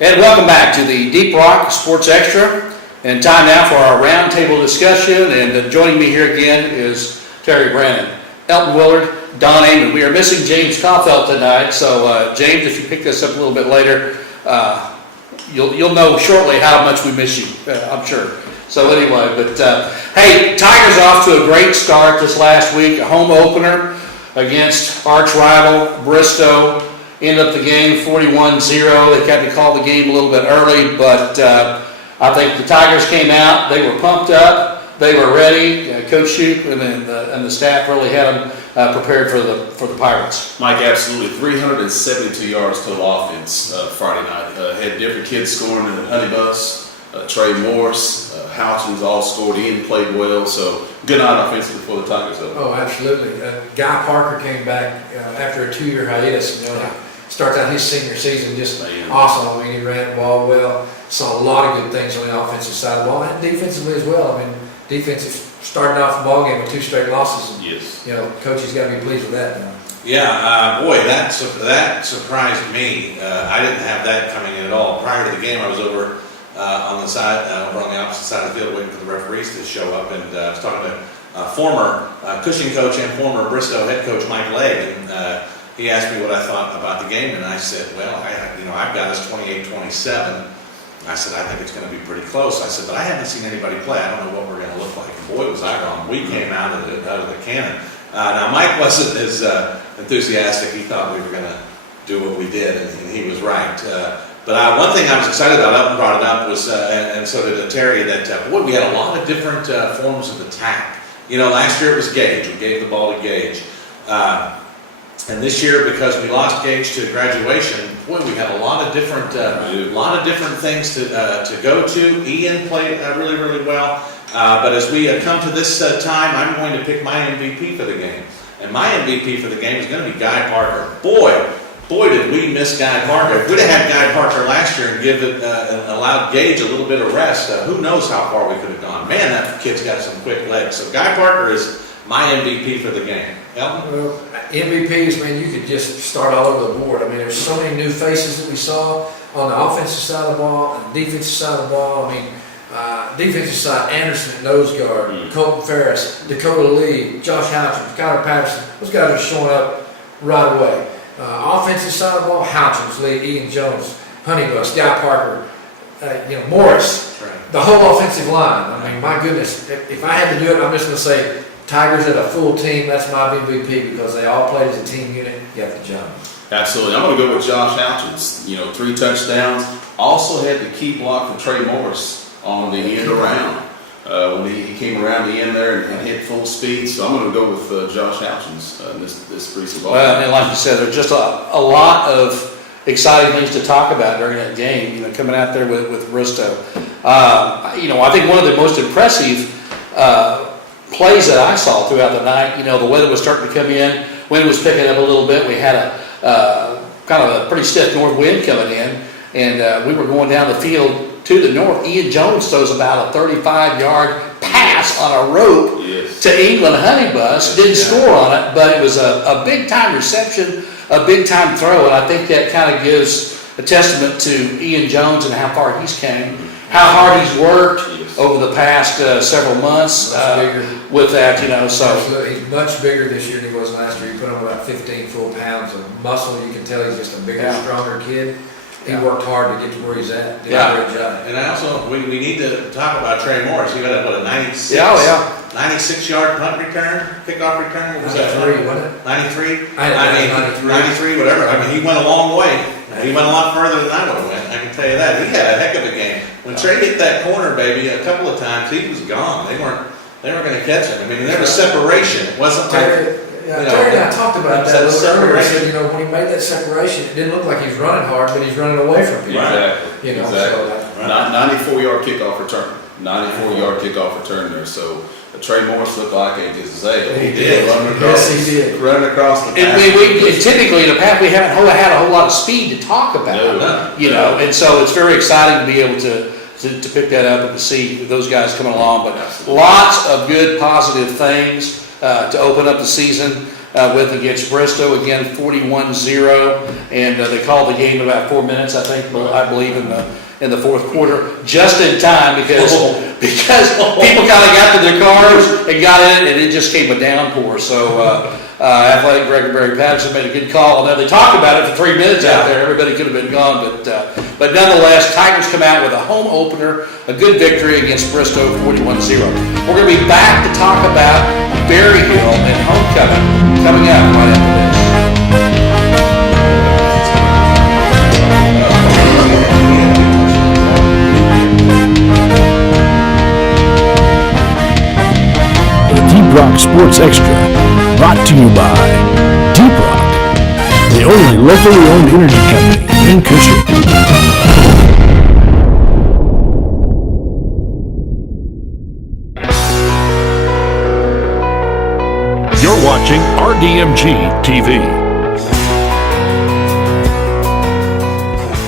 And welcome back to the Deep Rock Sports Extra. And time now for our roundtable discussion. And joining me here again is Terry Brannon, Elton Willard, Don Amon. We are missing James Caulfield tonight. So James, if you pick this up a little bit later, you'll know shortly how much we miss you, I'm sure. So anyway, but hey, Tigers off to a great start this last week. A home opener against arch rival Bristow. Ended up the game 41-0. They had to call the game a little bit early, but I think the Tigers came out. They were pumped up. They were ready. Coach Shoup and the staff really had them prepared for the Pirates. Mike, absolutely. 372 yards total offense Friday night. Had different kids scoring in the Honey Bus. Trey Morris, Houchins all scored. Ian played well, so good night offensively for the Tigers. Oh, absolutely. Guy Parker came back after a 2-year hiatus. Starts out his senior season just awesome. I mean, he ran the ball well. Saw a lot of good things on the offensive side of the ball and defensively as well. I mean, defensive starting off the ball game with 2 straight losses. And, yes. Coach has got to be pleased with that now. Yeah, boy, that surprised me. I didn't have that coming in at all. Prior to the game, I was over on the side, over on the opposite side of the field, waiting for the referees to show up, and I was talking to former Cushing coach and former Bristow head coach Mike Legg, and he asked me what I thought about the game, and I said, well, I've got us 28-27. I said, I think it's going to be pretty close. I said, but I haven't seen anybody play. I don't know what we're going to look like. And boy, was I wrong. We came out of the cannon. Now, Mike wasn't as enthusiastic. He thought we were going to do what we did, and he was right. But one thing I was excited about, Elton brought it up, was, and so did Terry, that, boy, we had a lot of different forms of attack. Last year it was Gage. We gave the ball to Gage. And this year, because we lost Gage to graduation, boy, we had a lot of different things to go to. Ian played really, really well. But as we come to this time, I'm going to pick my MVP for the game. And my MVP for the game is going to be Guy Parker. Boy, did we miss Guy Parker. If we'd have had Guy Parker last year and allowed Gage a little bit of rest, who knows how far we could have gone. Man, that kid's got some quick legs. So Guy Parker is my MVP for the game. Elton? Well, MVPs, man, you could just start all over the board. I mean, there's so many new faces that we saw on the offensive side of the ball and the defensive side of the ball. I mean, defensive side, Anderson at nose guard, Colton Ferris, Dakota Lee, Josh Houchins, Kyler Patterson. Those guys are showing up right away. Offensive side of the ball, Houchins, Lee, Ian Jones, Honeybus, Guy Parker, Morris. Right. The whole offensive line. I mean, my goodness, if I had to do it, I'm just going to say Tigers at a full team. That's my MVP because they all played as a team unit. Got the job. Absolutely. I'm going to go with Josh Houchins. 3 touchdowns. Also had the key block for Trey Morris on the end around. When he came around the end there and hit full speed. So I'm going to go with Josh Houchins in this recent ball. Well, and like you said, there's just a lot of exciting things to talk about during that game, coming out there with Bristow. I think one of the most impressive plays that I saw throughout the night, the weather was starting to come in, wind was picking up a little bit. We had a kind of a pretty stiff north wind coming in, and we were going down the field to the north. Ian Jones throws about a 35-yard pass on a rope to England Honeybus. Didn't score on it, but it was a big-time reception, a big-time throw, and I think that kind of gives a testament to Ian Jones and how far he's came, how hard he's worked over the past several months with that, so. Absolutely. He's much bigger this year than he was last year. He put on about 15 full pounds of muscle. You can tell he's just a bigger, stronger kid. He worked hard to get to where he's at. Did a great job. And I also, we need to talk about Trey Morris. He got a 96-yard punt return, kickoff return. What was that? 93, wasn't it? 93? 93, whatever. I mean, he went a long way. He went a lot further than I would have went. I can tell you that. He had a heck of a game. When Trey hit that corner, baby, a couple of times, he was gone. They weren't going to catch him. I mean, there was separation. It wasn't like. Terry and I talked about that a little earlier. He said, when he made that separation, it didn't look like he's running hard, but he's running away from people. Exactly. So 94-yard kickoff return. 94-yard kickoff return there. So Trey Morris looked like a gazelle. He did. Running across, yes, he did. Running across the path. And typically in the past we haven't had a whole lot of speed to talk about, and so it's very exciting to be able to pick that up and to see those guys coming along. But lots of good positive things to open up the season. with against Bristow, again 41-0, and they called the game in about 4 minutes, I think, I believe, in the fourth quarter, just in time because people kind of got to their cars and got in, and it just came a downpour. So Athletic Director Barry Patterson made a good call. Now they talked about it for 3 minutes out there. Everybody could have been gone, but nonetheless, Tigers come out with a home opener, a good victory against Bristow, 41-0. We're going to be back to talk about Berry Hill and homecoming coming up right after this. Deep Rock Sports Extra, brought to you by Deep Rock, the only locally owned internet company in Cushing.